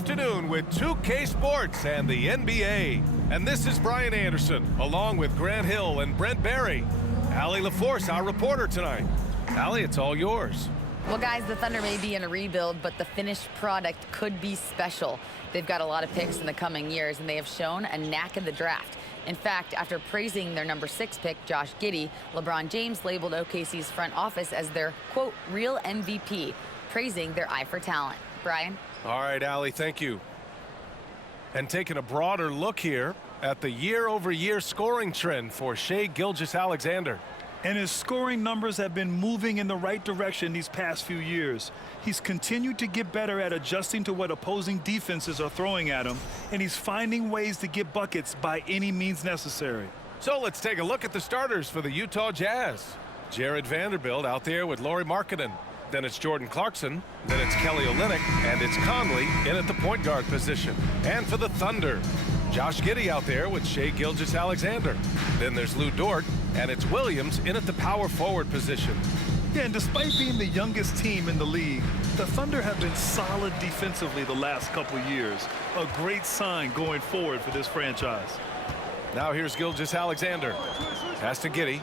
afternoon with 2K Sports and the NBA. And this is Brian Anderson, along with Grant Hill and Brent Barry. Allie LaForce, our reporter tonight. Allie, it's all yours. Well, guys, the Thunder may be in a rebuild, but the finished product could be special. They've got a lot of picks in the coming years, and they have shown a knack of the draft. In fact, after praising their number 6 pick, Josh Giddey, LeBron James labeled OKC's front office as their, quote, real MVP, praising their eye for talent. Brian? All right, Allie, thank you. And taking a broader look here at the year-over-year scoring trend for Shai Gilgeous-Alexander. And his scoring numbers have been moving in the right direction these past few years. He's continued to get better at adjusting to what opposing defenses are throwing at him, and he's finding ways to get buckets by any means necessary. So let's take a look at the starters for the Utah Jazz. Jared Vanderbilt out there with Lauri Markkanen. Then it's Jordan Clarkson. Then it's Kelly Olynyk. And it's Conley in at the point guard position. And for the Thunder, Josh Giddey out there with Shai Gilgeous-Alexander. Then there's Lou Dort. And it's Williams in at the power forward position. Yeah, and despite being the youngest team in the league, the Thunder have been solid defensively the last couple years. A great sign going forward for this franchise. Now here's Gilgeous-Alexander. Pass to Giddey.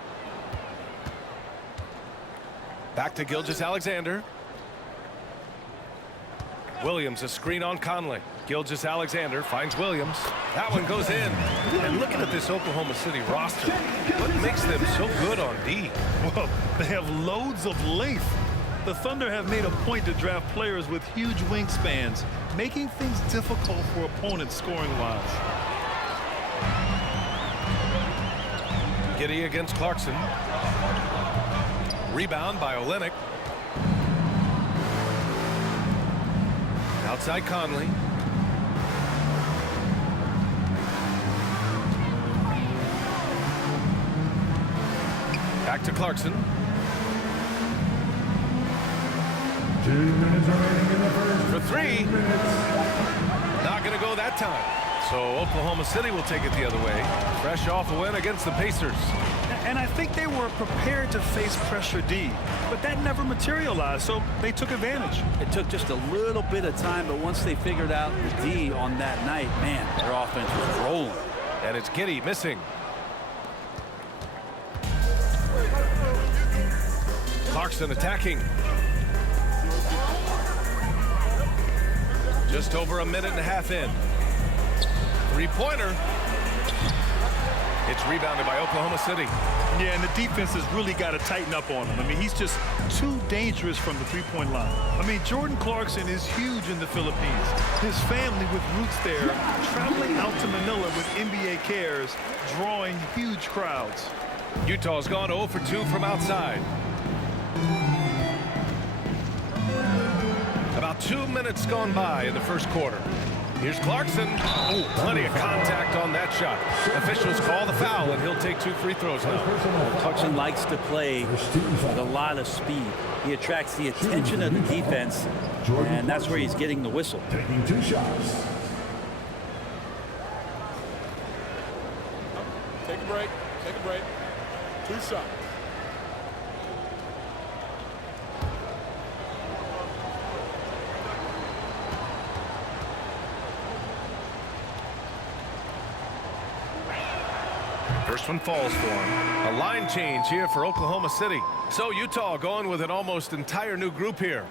Back to Gilgeous-Alexander. Williams, a screen on Conley. Gilgeous-Alexander finds Williams. That one goes in. And looking at this Oklahoma City roster, what makes them so good on D? Well, they have loads of length. The Thunder have made a point to draft players with huge wingspans, making things difficult for opponents scoring-wise. Giddey against Clarkson. Rebound by Olynyk. Outside Conley. Back to Clarkson. 2 minutes remaining in the first. For 3. Not going to go that time. So Oklahoma City will take it the other way. Fresh off a win against the Pacers. And I think they were prepared to face pressure D, but that never materialized, so they took advantage. It took just a little bit of time, but once they figured out the D on that night, man, their offense was rolling. And it's Giddey missing. Clarkson attacking. Just over a minute and a half in. Three-pointer. It's rebounded by Oklahoma City. Yeah, and the defense has really got to tighten up on him. I mean, he's just too dangerous from the three-point line. I mean, Jordan Clarkson is huge in the Philippines. His family with roots there, traveling out to Manila with NBA cares, drawing huge crowds. Utah's gone 0 for 2 from outside. About 2 minutes gone by in the first quarter. Here's Clarkson. Oh, plenty of contact on that shot. Officials call the foul, and he'll take 2 free throws now. Clarkson likes to play with a lot of speed. He attracts the attention of the defense, and that's where he's getting the whistle. Taking 2 shots. Take a break. Take a break. 2 shots. First one falls for him. A line change here for Oklahoma City. So Utah going with an almost entire new group here.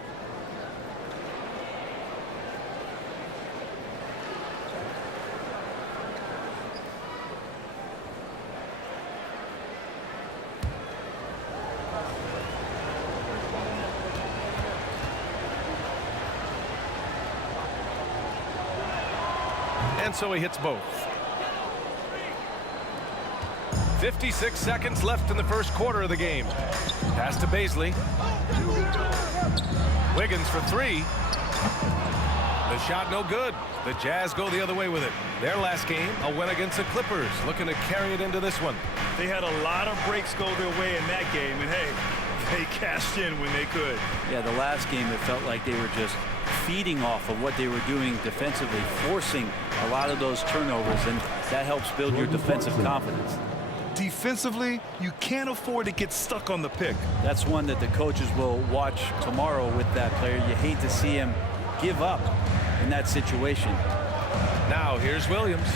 And so he hits both. 56 seconds left in the first quarter of the game. Pass to Baisley. Wiggins for 3. The shot no good. The Jazz go the other way with it. Their last game, a win against the Clippers, looking to carry it into this one. They had a lot of breaks go their way in that game, and hey, they cashed in when they could. Yeah, the last game, it felt like they were just feeding off of what they were doing defensively, forcing a lot of those turnovers, and that helps build your defensive confidence. Defensively, you can't afford to get stuck on the pick. That's one that the coaches will watch tomorrow with that player. You hate to see him give up in that situation. Now here's Williams.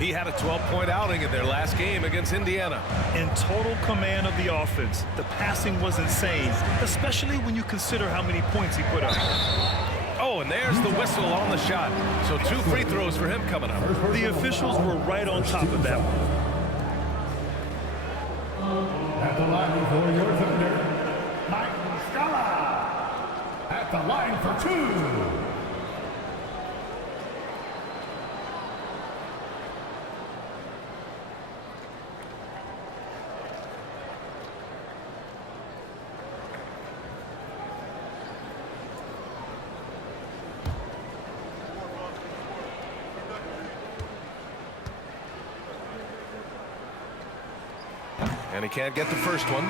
He had a 12-point outing in their last game against Indiana. In total command of the offense, the passing was insane, especially when you consider how many points he put up. Oh, and there's the whistle on the shot. So 2 free throws for him coming up. The officials were right on top of that one. At the line for your Thunder, Mike Scala. At the line for 2. And he can't get the first one.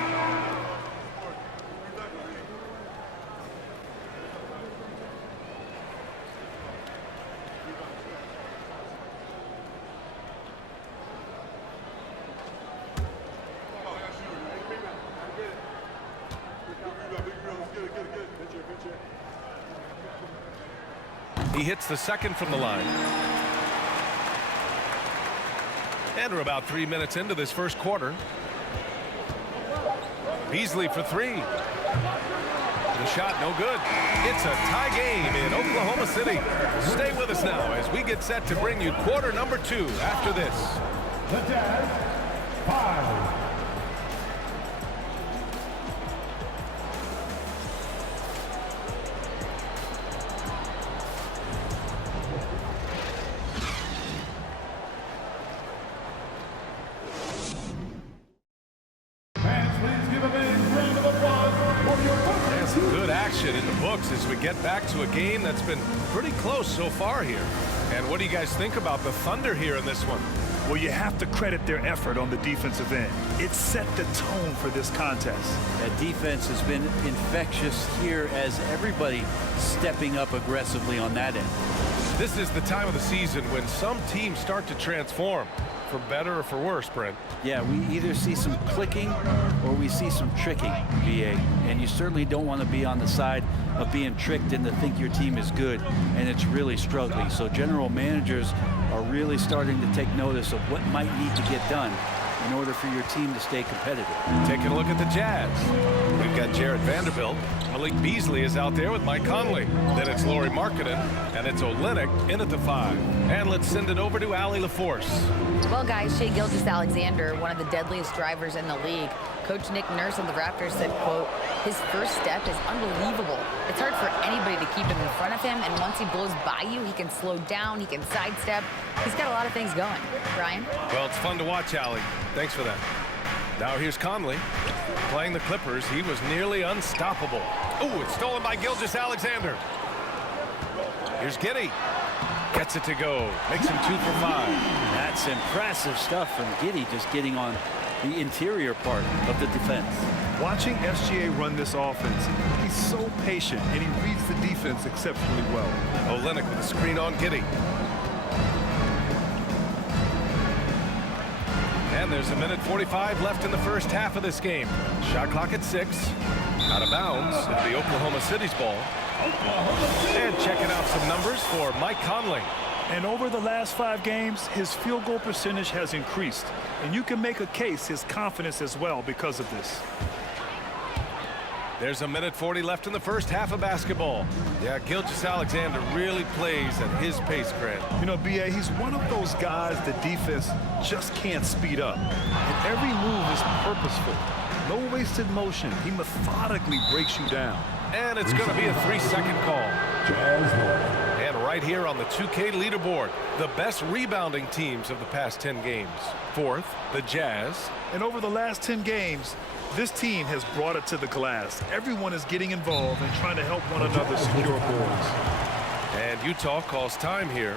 He hits the second from the line. And we're about 3 minutes into this first quarter. Beasley for 3. The shot no good. It's a tie game in Oklahoma City. Stay with us now as we get set to bring you quarter number 2 after this. The Jazz, 5. In the books as we get back to a game that's been pretty close so far here. And what do you guys think about the Thunder here in this one? Well, you have to credit their effort on the defensive end. It set the tone for this contest. That defense has been infectious here as everybody stepping up aggressively on that end. This is the time of the season when some teams start to transform, for better or for worse, Brent. Yeah, we either see some clicking or we see some tricking, VA. And you certainly don't want to be on the side of being tricked into think your team is good and it's really struggling. So general managers are really starting to take notice of what might need to get done in order for your team to stay competitive. Taking a look at the Jazz. We've got Jared Vanderbilt. Malik Beasley is out there with Mike Conley. Then it's Lauri Markkanen, and it's Olynyk in at the 5. And let's send it over to Allie LaForce. Well, guys, Shai Gilgeous-Alexander, one of the deadliest drivers in the league. Coach Nick Nurse of the Raptors said, quote, his first step is unbelievable. It's hard for anybody to keep him in front of him, and once he blows by you, he can slow down, he can sidestep. He's got a lot of things going. Brian? Well, it's fun to watch, Allie. Thanks for that. Now here's Conley. Playing the Clippers, he was nearly unstoppable. Oh, it's stolen by Gilgeous-Alexander. Here's Giddey. Gets it to go. Makes him 2 for 5. That's impressive stuff from Giddey, just getting on the interior part of the defense. Watching SGA run this offense, he's so patient and he reads the defense exceptionally well. Olynyk with a screen on Giddey. And there's a minute 45 left in the first half of this game. Shot clock at 6. Out of bounds. It'll be Oklahoma City's ball. And checking out some numbers for Mike Conley. And over the last 5 games, his field goal percentage has increased. And you can make a case his confidence as well because of this. There's a minute 40 left in the first half of basketball. Yeah, Gilgeous-Alexander really plays at his pace, Grant. You know, B.A., he's one of those guys the defense just can't speed up. And every move is purposeful. No wasted motion. He methodically breaks you down. And it's going to be a 3-second call. And right here on the 2K leaderboard, the best rebounding teams of the past 10 games. 4th, the Jazz. And over the last 10 games, this team has brought it to the glass. Everyone is getting involved and trying to help one another secure boards. And Utah calls time here.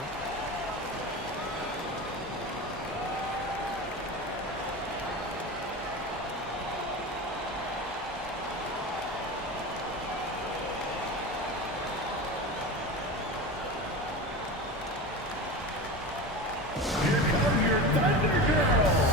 Here come your Thunder Girls.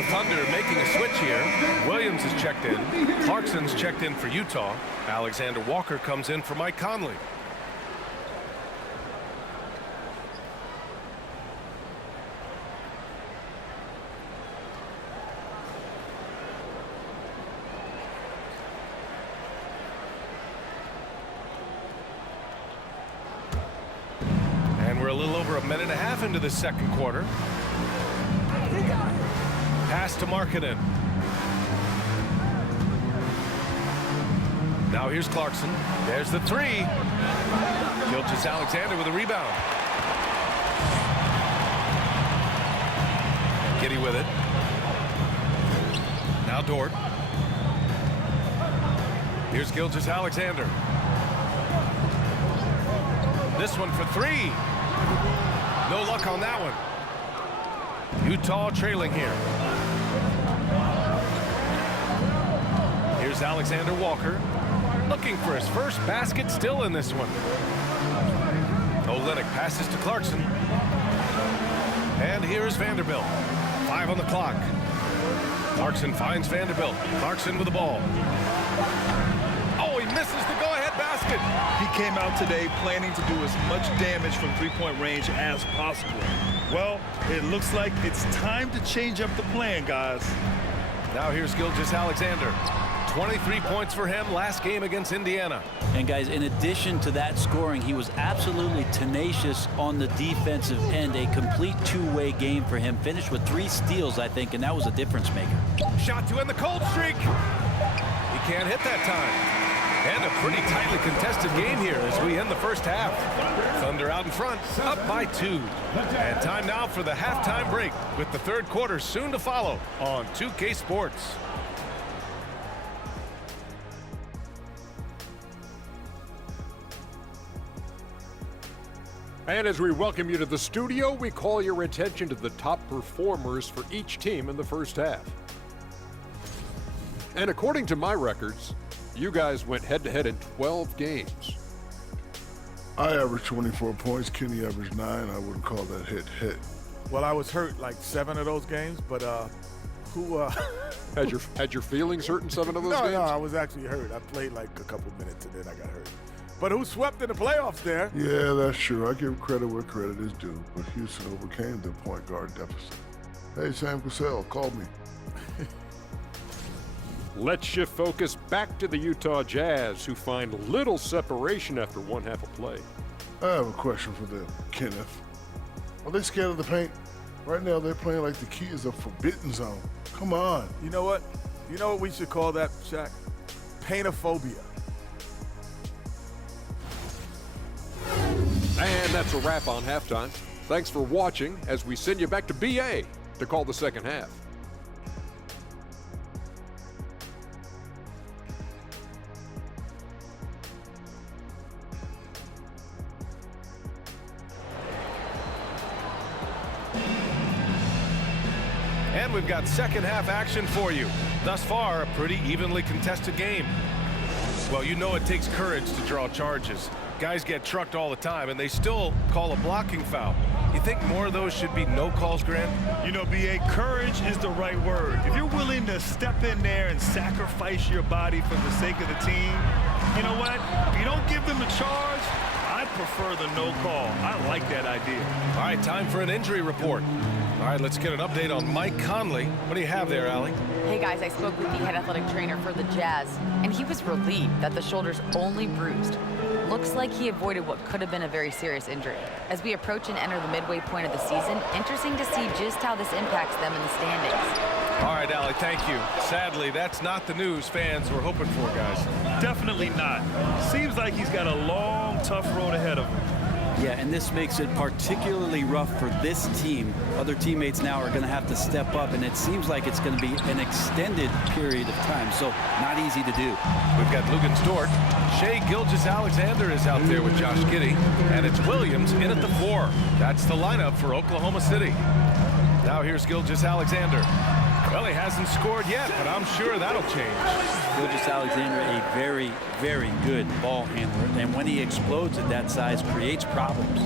The Thunder making a switch here. Williams is checked in. Clarkson's checked in for Utah. Alexander Walker comes in for Mike Conley. And we're a little over a minute and a half into the second quarter. Pass to Markkanen. Now here's Clarkson. There's the three. Gilgeous-Alexander with a rebound. Giddy with it. Now Dort. Here's Gilgeous-Alexander. This one for three. No luck on that one. Utah trailing here. Here's Alexander Walker. Looking for his first basket, still in this one. Olynyk passes to Clarkson. And here is Vanderbilt. 5 on the clock. Clarkson finds Vanderbilt. Clarkson with the ball. Oh, he misses the go-ahead basket. He came out today planning to do as much damage from three-point range as possible. Well, it looks like it's time to change up the plan, guys. Now here's Gilgeous-Alexander. 23 points for him last game against Indiana. And guys, in addition to that scoring, he was absolutely tenacious on the defensive end. A complete two-way game for him. Finished with 3 steals, I think, and that was a difference maker. Shot to end the cold streak. He can't hit that time. And a pretty tightly contested game here as we end the first half. Thunder out in front, up by 2. And time now for the halftime break, with the third quarter soon to follow on 2K Sports. And as we welcome you to the studio, we call your attention to the top performers for each team in the first half. And according to my records, you guys went head-to-head in 12 games. I averaged 24 points. Kenny averaged 9. I wouldn't call that hit. Well, I was hurt like 7 of those games, but Had your feelings hurt in 7 of those games? No, I was actually hurt. I played like a couple minutes and then I got hurt. But who swept in the playoffs there? Yeah, that's true. I give credit where credit is due, but Houston overcame the point guard deficit. Hey, Sam Cassell, call me. Let's shift focus back to the Utah Jazz, who find little separation after one half of play. I have a question for them, Kenneth. Are they scared of the paint? Right now, they're playing like the key is a forbidden zone. Come on. You know what? You know what we should call that, Shaq? Paintophobia. And that's a wrap on halftime. Thanks for watching as we send you back to BA to call the second half. And we've got second half action for you. Thus far, a pretty evenly contested game. Well, you know it takes courage to draw charges. Guys get trucked all the time, and they still call a blocking foul. You think more of those should be no calls, Grant? You know, BA, courage is the right word. If you're willing to step in there and sacrifice your body for the sake of the team, you know what? If you don't give them a charge, I'd prefer the no call. I like that idea. All right, time for an injury report. All right, let's get an update on Mike Conley. What do you have there, Allie? Hey guys, I spoke with the head athletic trainer for the Jazz, and he was relieved that the shoulder's only bruised. Looks like he avoided what could have been a very serious injury. As we approach and enter the midway point of the season, interesting to see just how this impacts them in the standings. All right, Allie, thank you. Sadly, that's not the news fans were hoping for, guys. Definitely not. Seems like he's got a long, tough road ahead of him. Yeah, and this makes it particularly rough for this team. Other teammates now are going to have to step up, and it seems like it's going to be an extended period of time, so not easy to do. We've got Lugens Dort. Shai Gilgeous-Alexander is out there with Josh Giddey, and it's Williams in at the 4. That's the lineup for Oklahoma City. Now here's Gilgeous-Alexander. Well, he hasn't scored yet, but I'm sure that'll change. Gilgeous-Alexander, a very, very good ball handler, and when he explodes at that size, creates problems.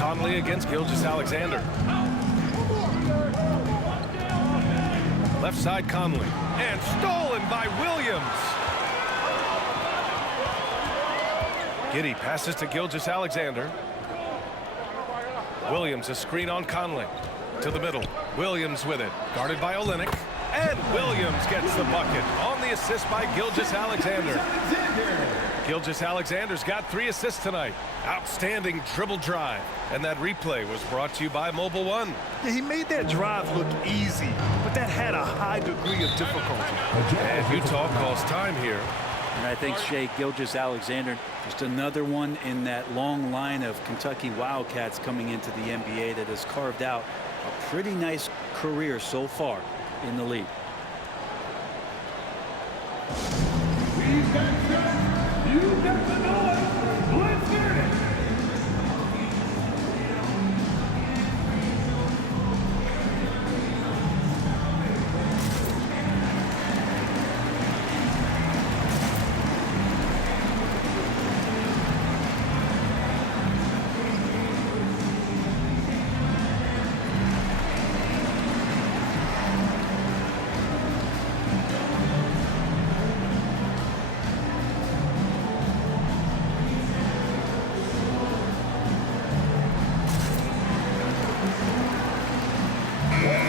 Conley against Gilgeous-Alexander. left side Conley. And stolen by Williams. Giddey passes to Gilgeous-Alexander. Williams a screen on Conley. To the middle. Williams with it. Guarded by Olynyk. And Williams gets the bucket on the assist by Gilgeous-Alexander. Gilgeous-Alexander's got 3 assists tonight. Outstanding dribble drive. And that replay was brought to you by Mobile One. Yeah, he made that drive look easy, but that had a high degree of difficulty. And Utah calls time here. And I think Shea Gilgeous-Alexander, just another one in that long line of Kentucky Wildcats coming into the NBA that has carved out a pretty nice career so far in the league. You got the noise. Let's hear it.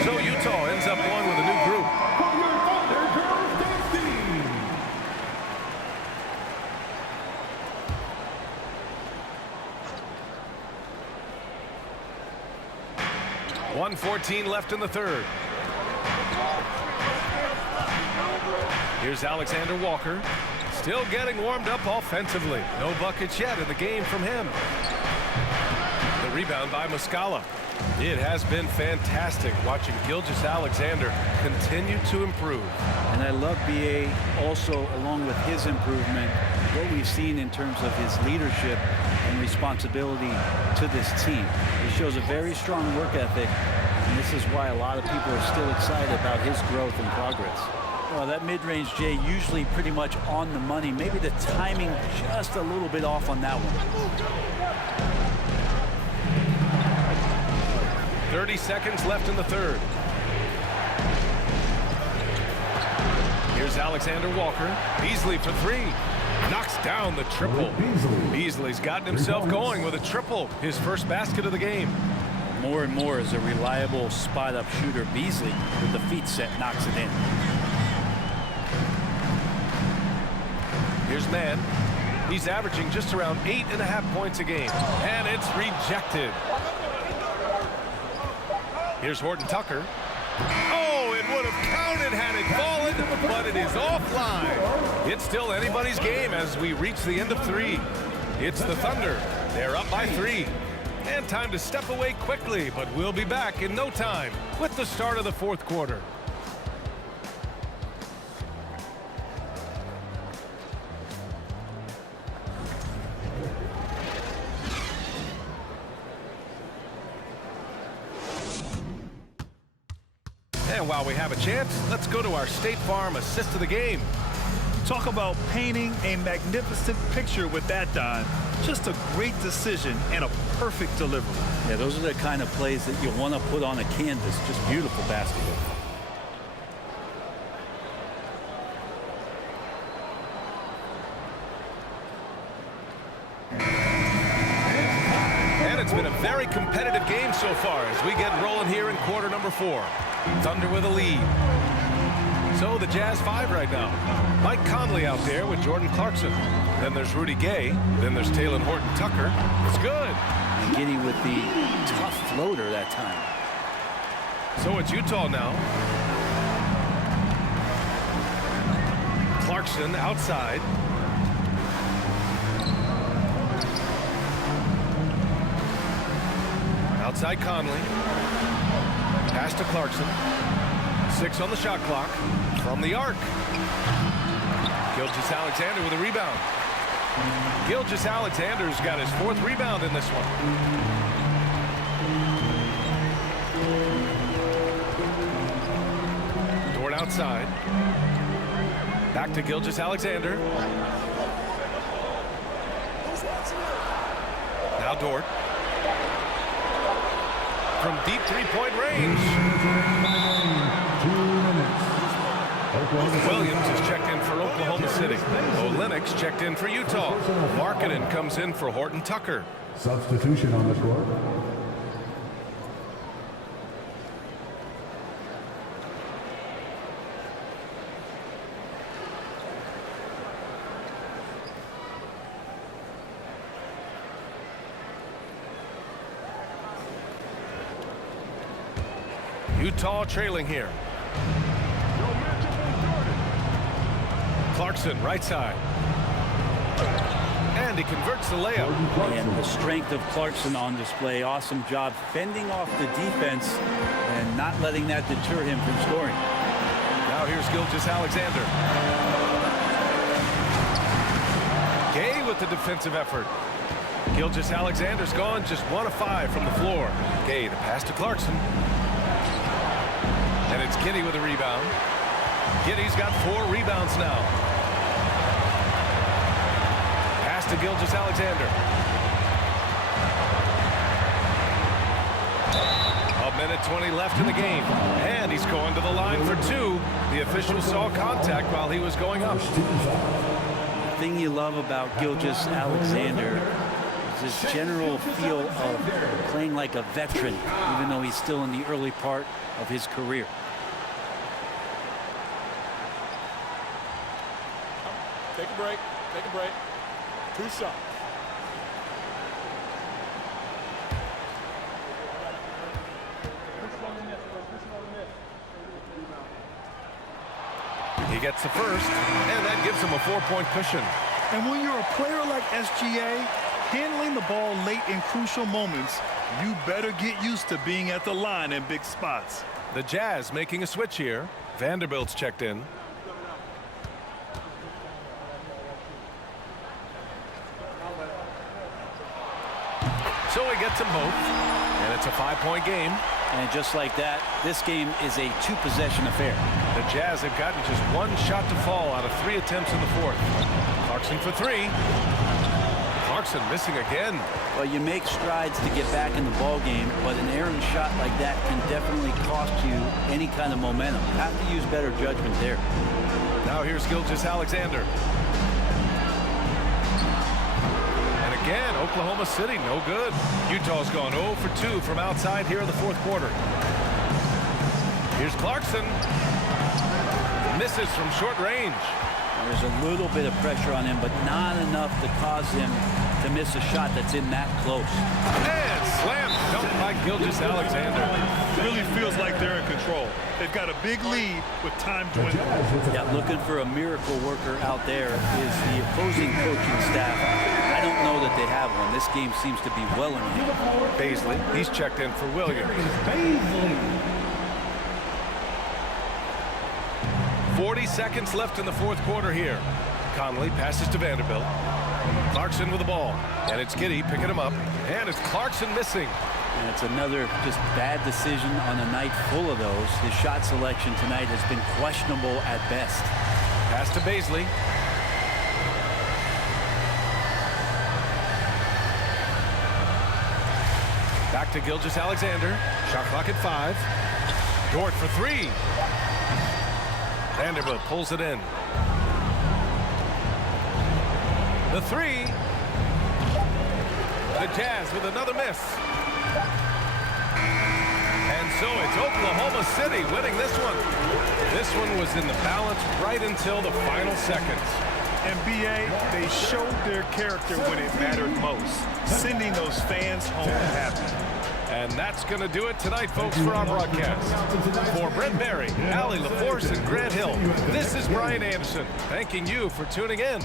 So Utah ends up going with a new group. For your Thunder Girls Dynasty. 1:14 left in the third. Here's Alexander Walker. Still getting warmed up offensively. No buckets yet in the game from him. The rebound by Muscala. It has been fantastic watching Gilgeous-Alexander continue to improve. And I love BA also, along with his improvement, what we've seen in terms of his leadership and responsibility to this team. He shows a very strong work ethic, and this is why a lot of people are still excited about his growth and progress. Well, that mid-range, Jay, usually pretty much on the money. Maybe the timing just a little bit off on that one. 30 seconds left in the third. Here's Alexander Walker. Beasley for 3. Knocks down the triple. Beasley's gotten himself going with a triple. His first basket of the game. More and more as a reliable spot-up shooter. Beasley, with the feet set, knocks it in. Here's Mann. He's averaging just around 8.5 points a game. And it's rejected. Here's Horton Tucker. Oh, it would have counted had it fallen, but it is offline. It's still anybody's game as we reach the end of 3. It's the Thunder. They're up by 3. And time to step away quickly, but we'll be back in no time with the start of the 4th quarter. And while we have a chance, let's go to our State Farm assist of the game. Talk about painting a magnificent picture with that dime. Just a great decision and a perfect delivery. Yeah, those are the kind of plays that you want to put on a canvas. Just beautiful basketball. And it's been a very competitive game so far as we get rolling here in quarter number 4. Thunder with a lead. So the Jazz 5 right now. Mike Conley out there with Jordan Clarkson. Then there's Rudy Gay. Then there's Taylor Horton Tucker. It's good. And Giddey with the tough floater that time. So it's Utah now. Clarkson outside. Outside Conley. Pass to Clarkson. 6 on the shot clock. From the arc. Gilgeous-Alexander with a rebound. Gilgeous-Alexander's got his 4th rebound in this one. Dort outside. Back to Gilgeous-Alexander. Now Dort. From deep 3-point range. 2 minutes. Olynyk's checked in for Utah. Markkanen comes in for Horton Tucker. Substitution on the court. Utah trailing here. Clarkson, right side. And he converts the layup. And the strength of Clarkson on display. Awesome job fending off the defense and not letting that deter him from scoring. Now here's Gilgeous-Alexander. Gay with the defensive effort. Gilgeous-Alexander's gone just 1 of 5 from the floor. Gay, the pass to Clarkson. And it's Giddey with a rebound. Giddey's got 4 rebounds now. Pass to Gilgeous-Alexander. A minute 20 left in the game. And he's going to the line for 2. The official saw contact while he was going up. The thing you love about Gilgeous-Alexander is his general feel of playing like a veteran, even though he's still in the early part of his career. Take a break. Take a break. 2 shots. He gets the first, and that gives him a 4-point cushion. And when you're a player like SGA, handling the ball late in crucial moments, you better get used to being at the line in big spots. The Jazz making a switch here. Vanderbilt's checked in. So he gets them both, and it's a 5-point game. And just like that, this game is a 2-possession affair. The Jazz have gotten just 1 shot to fall out of 3 attempts in the 4th. Clarkson for 3. Clarkson missing again. Well, you make strides to get back in the ball game, but an errant shot like that can definitely cost you any kind of momentum. You have to use better judgment there. Now here's Gilgeous-Alexander. Again, Oklahoma City, no good. Utah's gone 0 for 2 from outside here in the 4th quarter. Here's Clarkson. Misses from short range. There's a little bit of pressure on him, but not enough to cause him to miss a shot that's in that close. And slam dunked by Gilgeous-Alexander. It really feels like they're in control. They've got a big lead with time dwindling. Yeah, looking for a miracle worker out there is the opposing coaching staff. I don't know that they have one. This game seems to be well in hand. Baisley, he's checked in for Williams. 40 seconds left in the 4th quarter here. Conley passes to Vanderbilt. Clarkson with the ball. And it's Giddey picking him up. And it's Clarkson missing. And it's another just bad decision on a night full of those. His shot selection tonight has been questionable at best. Pass to Baisley. Back to Gilgeous-Alexander. Shot clock at 5. Dort for 3. Vanderbilt pulls it in. The 3. The Jazz with another miss. And so it's Oklahoma City winning this one. This one was in the balance right until the final seconds. And BA, they showed their character when it mattered most, sending those fans home happy. And that's going to do it tonight, folks, for our broadcast. For Brent Barry, Allie LaForce, and Grant Hill, this is Brian Anderson, thanking you for tuning in.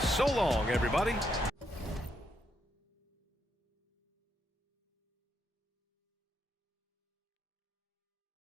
So long, everybody.